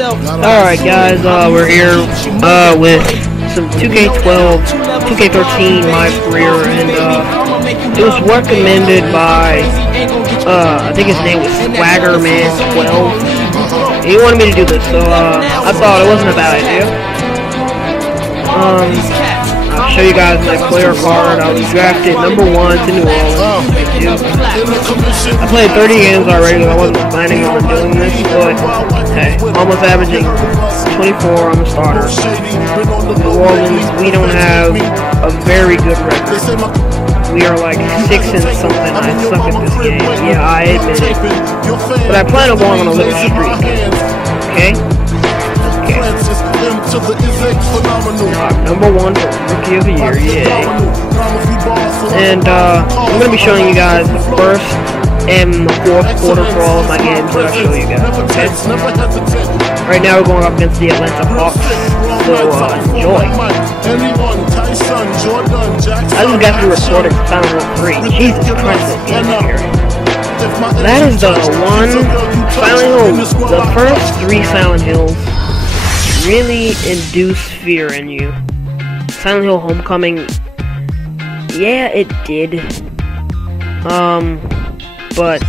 Alright guys, we're here with some 2K12, 2K13 MyCAREER, and it was recommended by, I think his name was Swaggerman12. He wanted me to do this, so I thought it wasn't a bad idea. I'll show you guys my player card. I was drafted number 1 to New Orleans. I played 30 games already, so I wasn't planning on doing this, but hey, almost averaging 24. I'm a starter. New Orleans, we don't have a very good record. We are like 6 and something. I suck at this game. Yeah, I admit it. But I plan on going on a little streak. Okay? Number 1 for Rookie of the Year, yay. And I'm going to be showing you guys the first and the fourth quarter for all of my games that I'll show you guys, okay? Right now we're going up against the Atlanta Hawks, so enjoy. I just got through recording Silent Hill 3. Jesus Christ, this game is scary. That is the one Silent Hill, the first 3 Silent Hills really induce fear in you. Silent Hill Homecoming, yeah, it did. But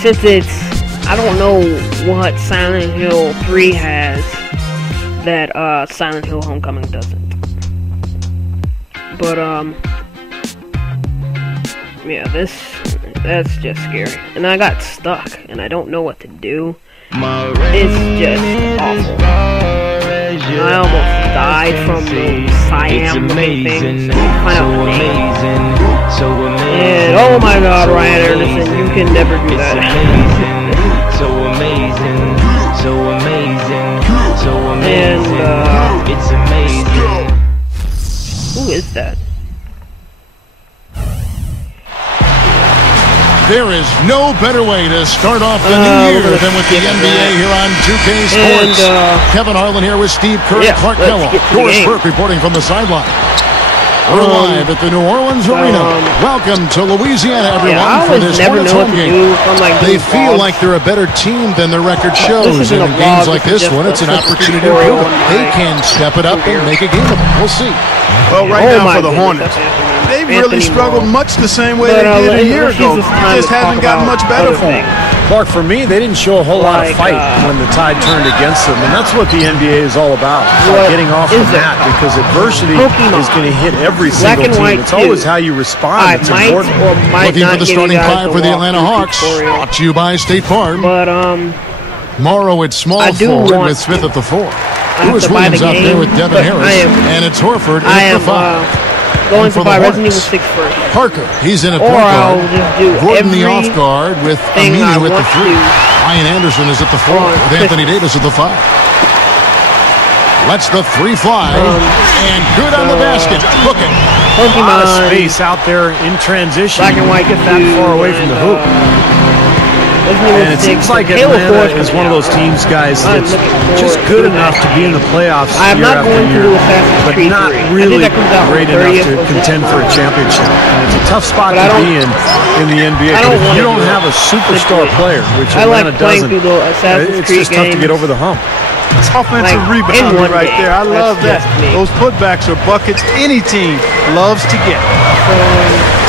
since it's, I don't know what Silent Hill 3 has that Silent Hill Homecoming doesn't. But yeah, that's just scary. And I got stuck and I don't know what to do. It's just awful. I almost died from the cyan looking things. Find out the name. And oh my god, Ryan Anderson, you can never do that. So amazing, so amazing, so amazing. And it's amazing. Who is that? There is no better way to start off the new year than with the NBA here on 2K Sports. Kevin Harlan here with Steve Kerr and Clark Kellogg. Doris Burke reporting from the sideline. We're live at the New Orleans Arena. Welcome to Louisiana, everyone, for this Hornets home game. They feel like they're a better team than their record shows, and in games like this one, it's an opportunity to prove it. They can step it up and make a game of it. We'll see. Well, right now for the Hornets, they've really struggled much the same way they did a year ago. They just haven't gotten much better for them. Clark, for me, they didn't show a whole lot of fight when the tide turned against them, and that's what the NBA is all about, getting off the mat, because adversity is going to hit every single team. It's always how you respond that's important. Looking for the starting five for the Atlanta Hawks, brought to you by State Farm. But, Morrow at small forward with Smith at the 4. Lewis Williams out there with Devin Harris, and it's Horford at the 5. Going to buy Resident Evil 6 first. Parker, he's in at point guard. Gordon the off guard with Aminu at the 3. Ryan Anderson is at the 4 with Anthony Davis at the 5. Lets the 3 fly, and good on the basket. Hook it. A lot of space out there in transition. Black and white get that far away from the hoop. And it seems like Atlanta is one of those teams, guys, that's just good enough to be in the playoffs year after year, but not really great enough to contend for a championship. And it's a tough spot to be in the NBA. But if you don't have a superstar player, which Atlanta doesn't, it's just tough to get over the hump. It's offensive rebounding right there. I love that. Those putbacks are buckets any team loves to get.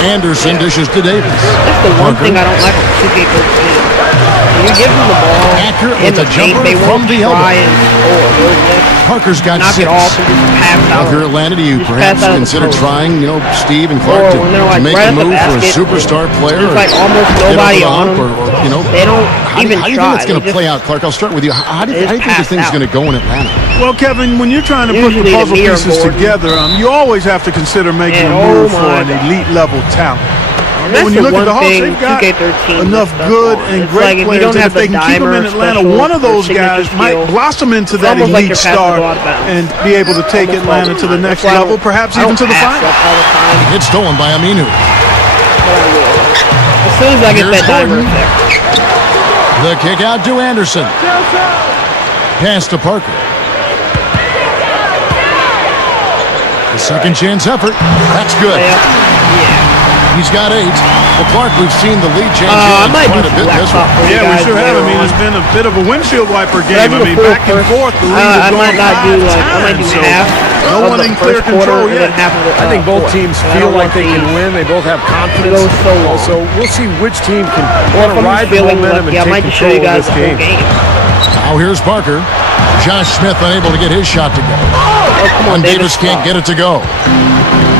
Anderson dishes to Davis. That's the one thing I don't like about 2K13. When you give them the ball, accurate with a jumper they from the elbow. Parker's got knock 6. It off and just pass out. Here, Atlanta, do you perhaps consider trying, Steve and Clark to make a move for a superstar player? There's like almost nobody on them. They don't even try. How do you think it's going to play out, Clark? I'll start with you. How do you think this thing's going to go in Atlanta? Well, Kevin, when you're trying to put the puzzle pieces together, you always have to consider making a move for an elite level talent. When you look at the Hawks, they've got enough good and great players that if they can keep them in Atlanta, one of those guys might blossom into that elite star and be able to take Atlanta to the next level, perhaps even to the final. It's stolen by Aminu. As soon as I get that dimer effect. The kick out to Anderson. Pass to Parker. The second chance effort. That's good. Yeah. He's got 8. Well, Clark, we've seen the lead change I might quite do a bit this one. Yeah, we sure have. I mean, it's been a bit of a windshield wiper game. I mean, back and forth. The lead I might not do I might do half. No one in clear control yet. I think both teams feel like they can win. They both have confidence. So we'll see which team can ride the momentum and take control of this game. Now here's Parker. Josh Smith unable to get his shot to go. Come on, and Davis can't get it to go.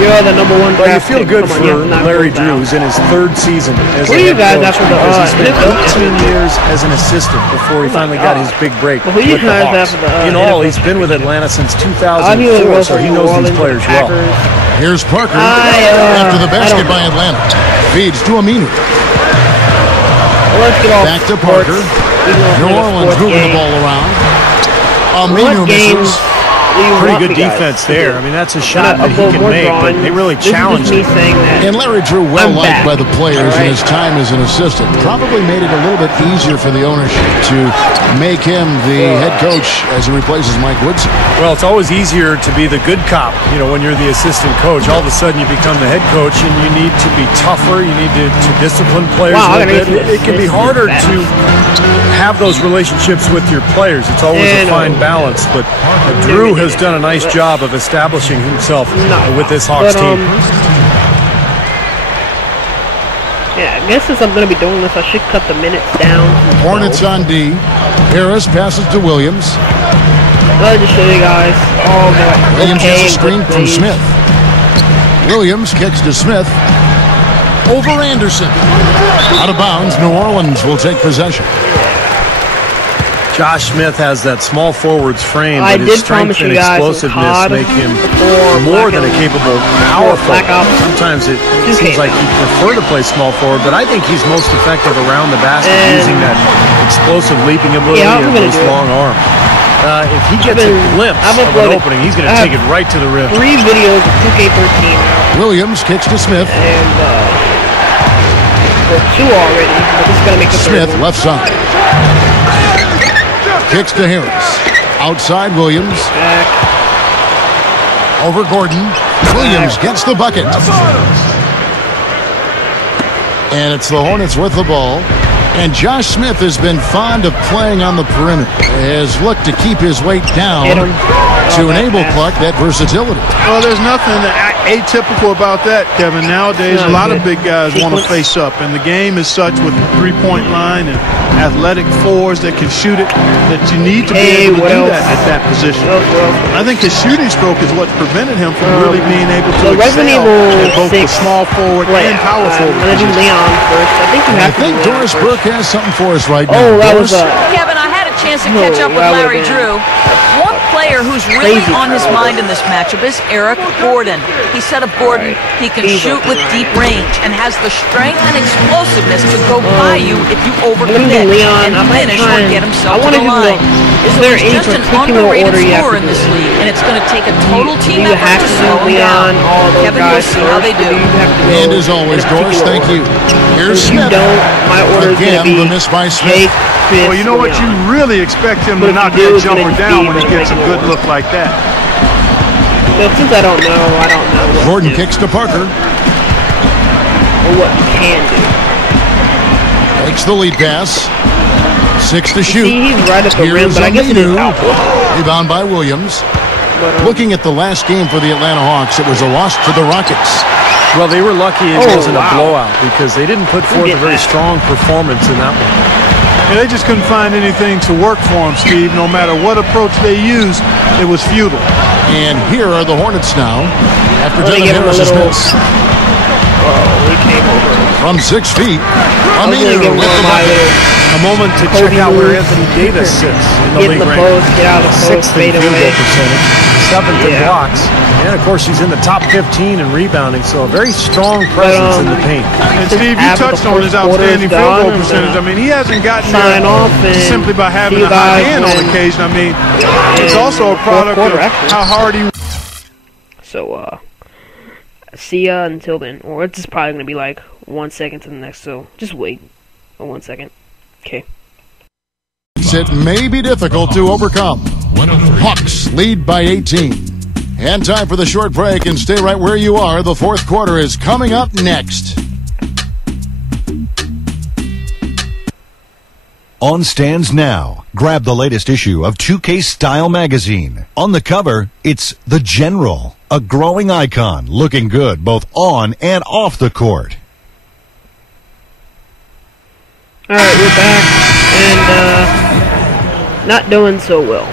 You're the number 1 draft. Well, you feel good for Larry Drew, who's in his 3rd season as a head coach, because he spent 18 years as an assistant before he finally got his big break with the Hawks. In all, he's been with Atlanta since 2004, so he knows these players well. Here's Parker after the basket by Atlanta. Feeds to Aminu. Back to Parker. New Orleans moving the ball around. Aminu misses. Pretty good defense there. I mean, that's a shot that he can make, but they really challenged him. And Larry Drew, well liked by the players in his time as an assistant, probably made it a little bit easier for the ownership to make him the head coach as he replaces Mike Woodson. Well, it's always easier to be the good cop, when you're the assistant coach. All of a sudden you become the head coach and you need to be tougher, you need to discipline players a little bit. It can be harder to have those relationships with your players. It's always a fine balance, but Drew has done a nice job of establishing himself with this Hawks team. Yeah, I guess since I'm going to be doing this, I should cut the minutes down. Hornets on D. Harris passes to Williams. I'll just show you guys. Williams has a screen from Smith. Williams kicks to Smith. Over Anderson. Out of bounds, New Orleans will take possession. Josh Smith has that small forward's frame, but his strength and explosiveness make him more than a capable power forward. Sometimes it seems like he'd prefer to play small forward, but I think he's most effective around the basket using that explosive leaping ability and those long arms. If he gets a glimpse of an opening, he's going to take it right to the rim. 3 videos of 2K13. Williams kicks to Smith. And 2 already, but this is going to make the Smith left side. Kicks to Harris. Outside Williams. Over Gordon. Williams gets the bucket. And it's the Hornets with the ball. And Josh Smith has been fond of playing on the perimeter. Has looked to keep his weight down to enable Clark that versatility. Well, there's nothing atypical about that, Kevin. Nowadays, a lot of big guys want to face up, and the game is such with the 3-point line and athletic 4s that can shoot it that you need to be able to do that at that position. I think his shooting stroke is what prevented him from really being able to excel at both the small forward and power forward. I'm going to do Leon first. I think Doris Burke has something for us right now. Oh, that was Kevin, I had a chance to catch up with Larry Drew. One player who's really on his mind in this matchup is Eric Gordon. He said of Gordon, he can shoot with deep range and has the strength and explosiveness to go by you if you overcommit and finish or get himself to the line. So he's just an underrated scorer in this league, and it's going to take a total team effort to slow him down. Kevin, we'll see how they do. And as always, Doris, thank you. Here's Smith. Again, the miss by Smith. Well, you know what? You really expect him to knock that jumper down when he gets a good look like that. But since I don't know. Gordon kicks to Parker. Or what you can do. Takes the lead pass. 6 to shoot. See, he's right at the rim, but I guess it is out. Rebound by Williams. Looking at the last game for the Atlanta Hawks, it was a loss to the Rockets. Well, they were lucky it wasn't a blowout because they didn't put forth a very strong performance in that one. Yeah, they just couldn't find anything to work for them, Steve. No matter what approach they used, it was futile. And here are the Hornets now after Devin Harris's miss. He came over. From 6 feet, Aminu with the bucket. A moment to check out where Anthony Davis sits in the league rank. Get out of the post, 6th in field goal percentage, 7th in blocks, and of course he's in the top 15 in rebounding, so a very strong presence in the paint. And Steve, you touched on his outstanding field goal percentage. I mean, he hasn't gotten there simply by having a high hand on occasion. I mean, it's also a product of how hard he. So, see ya until then, or it's just probably gonna be like 1 second to the next. So just wait 1 second. Okay. It may be difficult to overcome. Hawks lead by 18. And time for the short break, and stay right where you are. The fourth quarter is coming up next. On stands now. Grab the latest issue of 2K Style magazine. On the cover, it's the General, a growing icon, looking good both on and off the court. Alright, we're back, and not doing so well.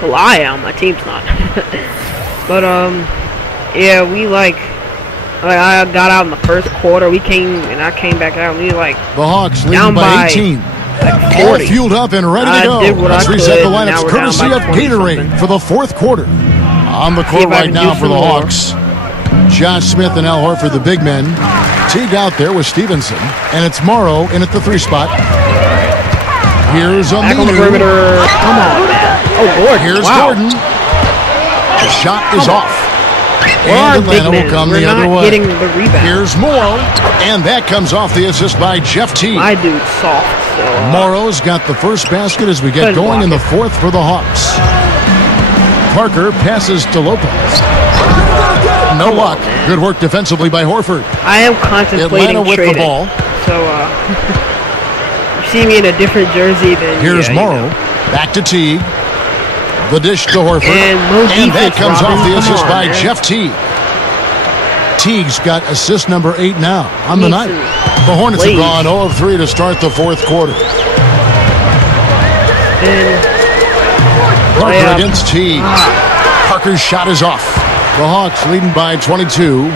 Well, I am, my team's not. But yeah, we I got out in the first quarter. I came back out, and we the Hawks leading by 18. Like all fueled up and ready to go. Let's reset the lineups courtesy of Gatorade for the fourth quarter. On the court right now for the Hawks, Josh Smith and Al Horford, the big men. Teague out there with Stevenson, and it's Morrow in at the 3 spot. Here's a back on the perimeter. Come on, man. Oh, Gordon. Here's Gordon. The shot is off. And Atlanta will come the other way. Getting the rebound. Here's Morrow, and that comes off the assist by Jeff Teague. My dude's soft. So, Morrow's got the first basket as we get going in the fourth for the Hawks. Parker passes to Lopez. No luck. Good work defensively by Horford. I am contemplating Atlanta with trading. the ball. So, you see me in a different jersey than... Here's Morrow. Back to Teague. The dish to Horford. And that comes off the assist by Jeff Teague. Teague's got assist number 8 now on the night. The Hornets have gone 0 of 3 to start the fourth quarter. Parker against Teague. Parker's shot is off. The Hawks leading by 22.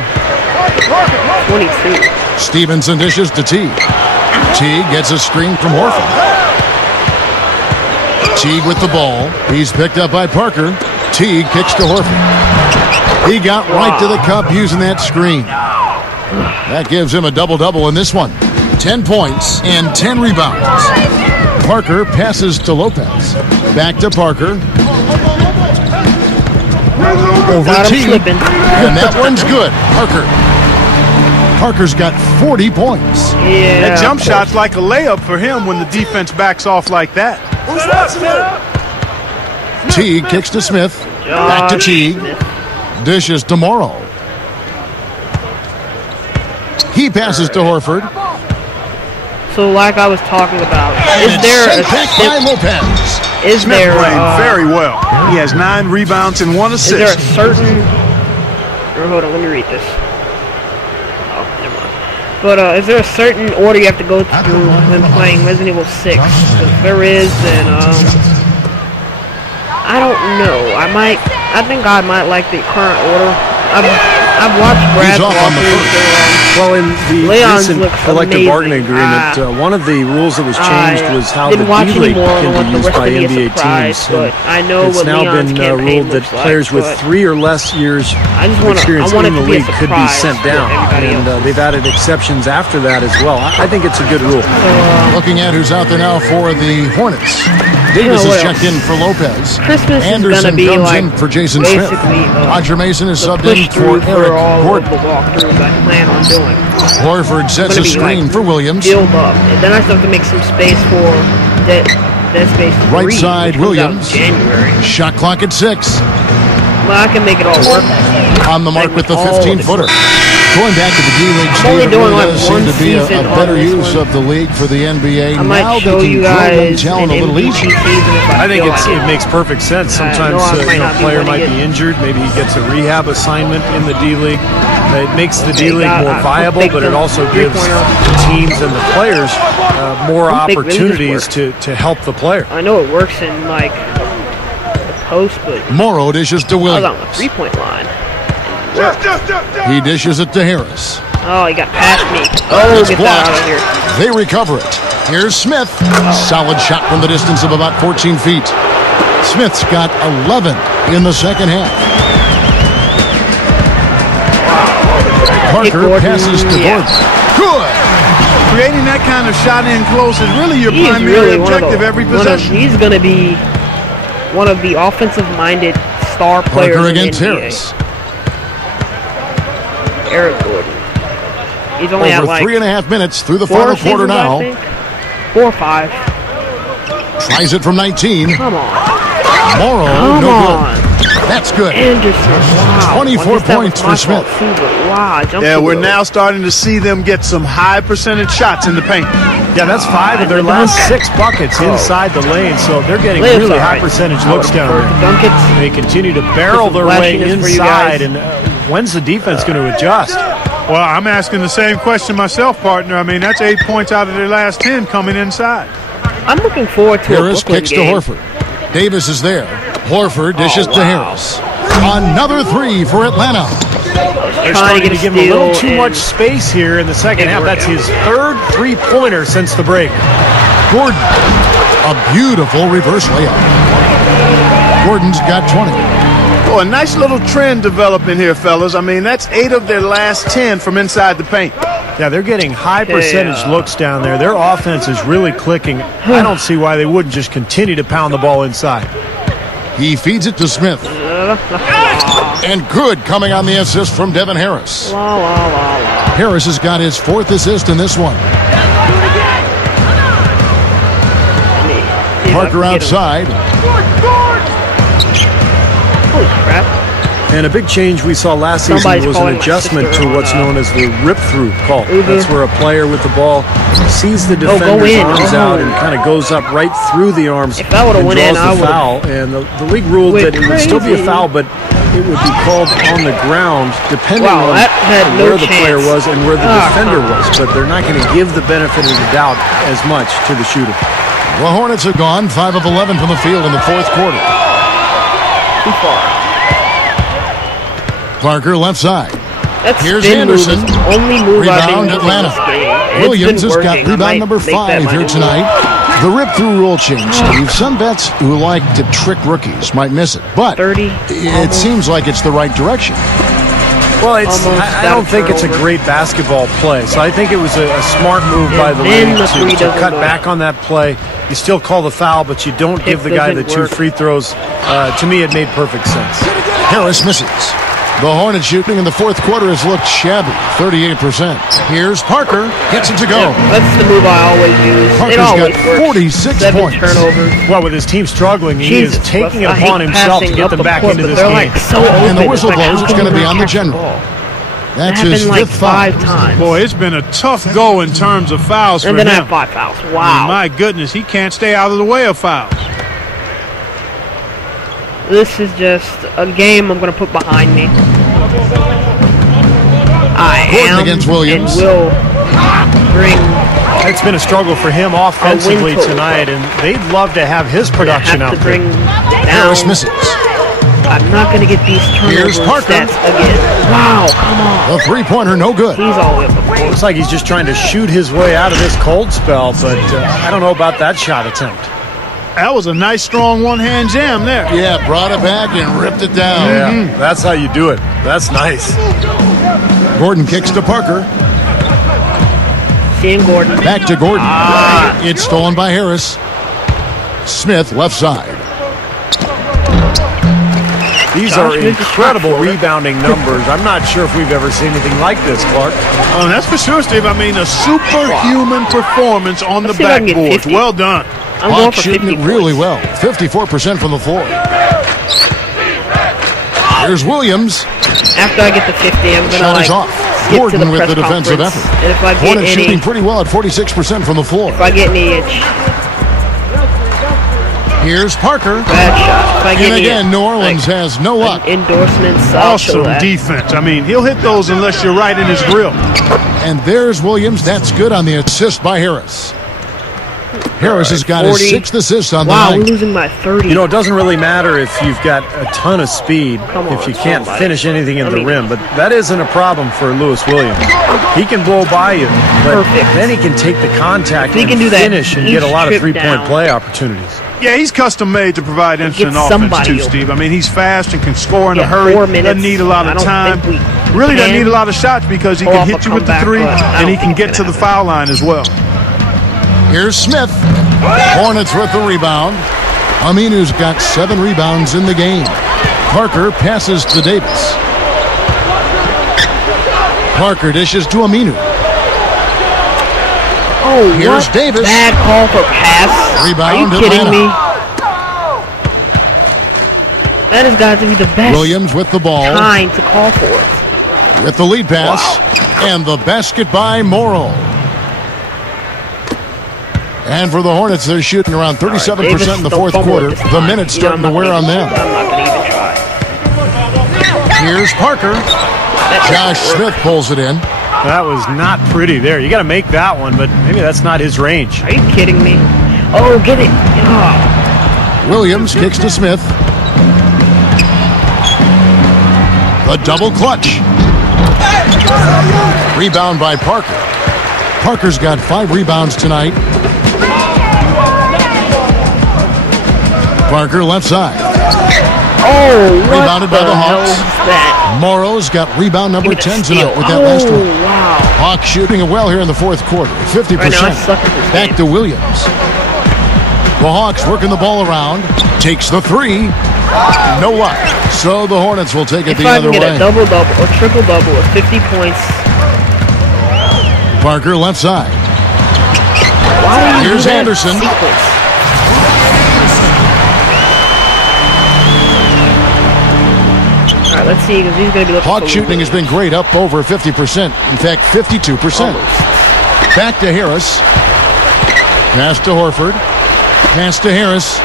22. Stevenson dishes to Teague. Teague gets a screen from Horford. Teague with the ball. He's picked up by Parker. Teague kicks to Horford. He got right to the cup using that screen. That gives him a double-double in this one. 10 points and 10 rebounds. Parker passes to Lopez. Back to Parker. Over Teague. And that one's good. Parker's got 40 points. Yeah. That jump shot's like a layup for him when the defense backs off like that. Teague kicks to Smith. Back to Teague. Dishes to Morrow. He passes to Horford. So, like I was talking about, is there very well. He has 9 rebounds and 1 assist. Is there a certain... hold on, let me read this. Oh, never mind. But is there a certain order you have to go through when playing Resident Evil 6? If there is, then I don't know. I think I might like the current order. I've watched Brad walkthrough. Well, in the Leon's recent collective bargaining agreement, one of the rules that was changed was how the D-League can be used by NBA teams. It's now been ruled that players with 3 or less years of experience in the league could be sent down. And they've added exceptions after that as well. I think it's a good rule. Looking at who's out there now for the Hornets. Davis is checked in for Lopez. Christmas Anderson is comes like in for Jason Smith. Roger Mason is subbed in for Eric Gordon. The walkthroughs I plan on doing. Horford sets a screen for Williams. Build up, and then I still have to make some space for that space. Right side, Williams. January. Shot clock at 6. Well, I can make it all work. On the mark with the 15-footer. Going back to the D-League, Steve, it really does seem to be a better use of the league for the NBA. I might show you guys an MVP season if I think it makes perfect sense. Sometimes a player might be injured. Maybe he gets a rehab assignment in the D-League. It makes the D-League more viable, but it also gives the teams and the players more opportunities to help the player. I know it works in like the post, but Morrow dishes to Williams. I was on the 3-point line. He dishes it to Harris. Oh, he got past me. Oh, get that out of here. They recover it. Here's Smith. Solid shot from the distance of about 14 feet. Smith's got 11 in the second half. Parker passes to Gordon. Good. Creating that kind of shot in close is really your primary objective every possession. He's going to be one of the offensive-minded star players Parker in against the NBA. Harris. Eric Gordon. He's only over at like 3.5 minutes through the final quarter now. 4 or 5. Tries it from 19. Come on. Morrow, Come no on. good. That's good. Anderson, wow. 24 points for Smith. Wow, yeah, we're now starting to see them get some high percentage shots in the paint. Yeah, that's 5 of their last 6 buckets inside the lane, so they're getting really high percentage looks down there. They continue to barrel their way inside, and when's the defense going to adjust? Well, I'm asking the same question myself, partner. I mean, that's 8 points out of their last 10 coming inside. I'm looking forward to Harris kicks to Horford. Davis is there. Horford dishes to Harris. Another 3 for Atlanta. They're starting to give him a little too much space here in the second half. That's his 3rd 3-pointer since the break. Gordon, a beautiful reverse layup. Gordon's got 20. Oh, a nice little trend developing here, fellas. I mean, that's 8 of their last 10 from inside the paint. Yeah, they're getting high percentage looks down there. Their offense is really clicking. I don't see why they wouldn't just continue to pound the ball inside. He feeds it to Smith. And good coming on the assist from Devin Harris. Harris has got his 4th assist in this one. Parker outside. Holy crap. And a big change we saw last season was an adjustment to what's known as the rip-through call. That's where a player with the ball sees the defender's arms out and kind of goes up right through the arms and draws the foul. And the league ruled that it would still be a foul, but it would be called on the ground depending on where the player was and where the defender was. But they're not going to give the benefit of the doubt as much to the shooter. The Hornets have gone 5 of 11 from the field in the 4th quarter. Too far. Parker left side. That's Here's Anderson. Only move rebound Atlanta. Williams has got rebound number 5 here tonight. The rip-through rule change, Steve. Some vets who like to trick rookies might miss it, but it seems like it's the right direction. Well, I don't think it's a great basketball play, so I think it was a smart move by the league to cut back on that play. You still call the foul, but you don't give the guy the 2 free throws. To me, it made perfect sense. Harris misses. The Hornets shooting in the 4th quarter has looked shabby, 38%. Here's Parker, gets it to go. Yeah, that's the move I always use. Parker's got 46 points. Turnovers. Well, with his team struggling, he is taking it upon himself to get them back into this game. And the whistle blows, it's going to be on the general. That's his 5th foul. Times. Boy, it's been a tough go in terms of fouls for him. And then I have 5 fouls. Wow. I mean, my goodness, he can't stay out of the way of fouls. This is just a game I'm going to put behind me. I am against Williams. And will bring. It's been a struggle for him offensively tonight, and they'd love to have his production out there. Harris misses. I'm not going to get these turnover stats again. Wow, come on. The 3-pointer, no good. He's all the way up the floor. Looks like he's just trying to shoot his way out of this cold spell, but I don't know about that shot attempt. That was a nice, strong one-hand jam there. Yeah, brought it back and ripped it down. Yeah, that's how you do it. That's nice. Gordon kicks to Parker. Seeing Gordon. Back to Gordon. It's stolen by Harris. Smith, left side. These are incredible rebounding numbers. I'm not sure if we've ever seen anything like this, Clark. Oh, that's for sure, Steve. I mean, a superhuman performance on the backboard. Well done. Hawk shooting it really well. 54% from the floor. Here's Williams. After I get to 50, I'm going to off. Gordon with the defensive effort. And if I get Hornets shooting pretty well at 46% from the floor. If I get any itch. Here's Parker. Bad shot. If I get and again, New Orleans has no luck. Endorsements. Awesome defense. I mean, he'll hit those unless you're right in his grill. And there's Williams. That's good on the assist by Harris. Harris has got his 6th assist on the night. Wow, we're losing by 30. You know, it doesn't really matter if you've got a ton of speed if you can't finish anything in the rim, but that isn't a problem for Lewis Williams. He can blow by you, but then he can take the contact and finish and get a lot of three-point play opportunities. Yeah, he's custom made to provide instant offense too, Steve. I mean, he's fast and can score in a hurry. Doesn't need a lot of time. Really doesn't need a lot of shots because he can hit you with the 3 and he can get to the foul line as well. Here's Smith. Hornets with the rebound. Aminu's got 7 rebounds in the game. Parker passes to Davis. Parker dishes to Aminu. Oh, here's Davis. Bad call for pass. Rebound. Are you kidding me? That has got to be the best Williams with the ball. time to call for it. With the lead pass. Wow. And the basket by Morrow. And for the Hornets, they're shooting around 37% in the fourth quarter. The minutes starting to wear on them. I'm not going to even try. Here's Parker. Josh Smith pulls it in. That was not pretty there. You got to make that one, but maybe that's not his range. Are you kidding me? Oh, get it. Oh. Williams kicks to Smith. The double clutch. Rebound by Parker. Parker's got 5 rebounds tonight. Parker left side. Oh, what rebounded by the Hawks. That? Morrow's got rebound number 10 tonight with that last one. Wow. Hawks shooting it well here in the fourth quarter. 50%. Right now, I suck at this Back game. to Williams. The Hawks working the ball around. Takes the 3. No luck. So the Hornets will take it the other way. If I can get a double-double or triple-double with 50 points. Parker left side. Why do you Here's do that Anderson. sequence? All right, let's see, because he's going to be looking. Hawk shooting has been great, up over 50%. In fact, 52%. Back to Harris. Pass to Horford. Pass to Harris.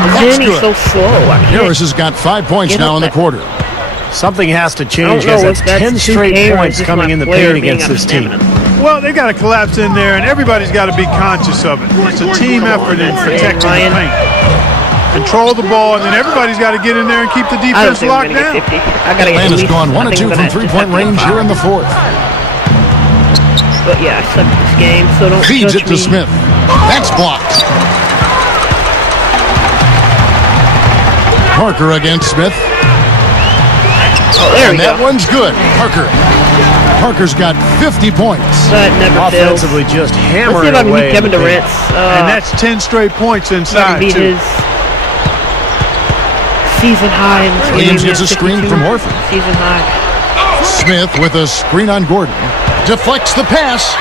That's He's good. so slow. Harris has got 5 points now in the quarter. Something has to change because that's 10 straight points coming in the paint against this team. Well, they got to collapse in there, and everybody's got to be conscious of it. It's a team effort in protecting the paint. Control the ball, and then everybody's got to get in there and keep the defense locked down. Atlanta's gone 1 of 2 from three-point range here in the fourth. But yeah, I suck at this game, so don't feeds judge it to me. Smith. That's blocked. Parker against Smith. Oh, there we and that go. one's good. Parker's got 50 points. That never fails. Offensively, just Let's hammering see if I can away. beat Kevin Durant. And that's 10 straight points inside, beat too. his season high in this game. Williams gets a screen from Horford. Season high. Smith with a screen on Gordon. Deflects the pass.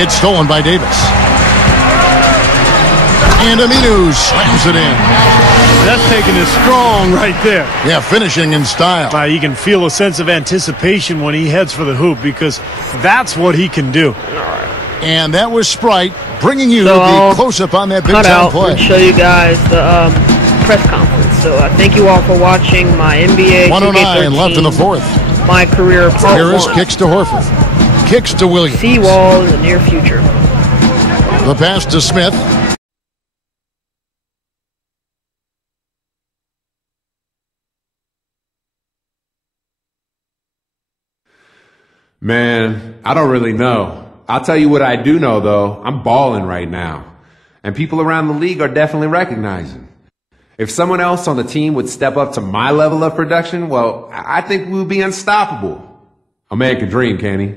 It's stolen by Davis. And Aminu slams it in. That's taking it strong right there. Yeah, finishing in style. You can feel a sense of anticipation when he heads for the hoop because that's what he can do. And that was Sprite bringing you So the close-up on that big-time play. And show you guys the press conference. So thank you all for watching my NBA 109 left in the fourth. My career part Harris 1. kicks to Horford. Kicks to Williams. See you all in the near future. The pass to Smith. Man, I don't really know. I'll tell you what I do know, though. I'm balling right now. And people around the league are definitely recognizing. If someone else on the team would step up to my level of production, well, I think we would be unstoppable. A man can dream, can't he?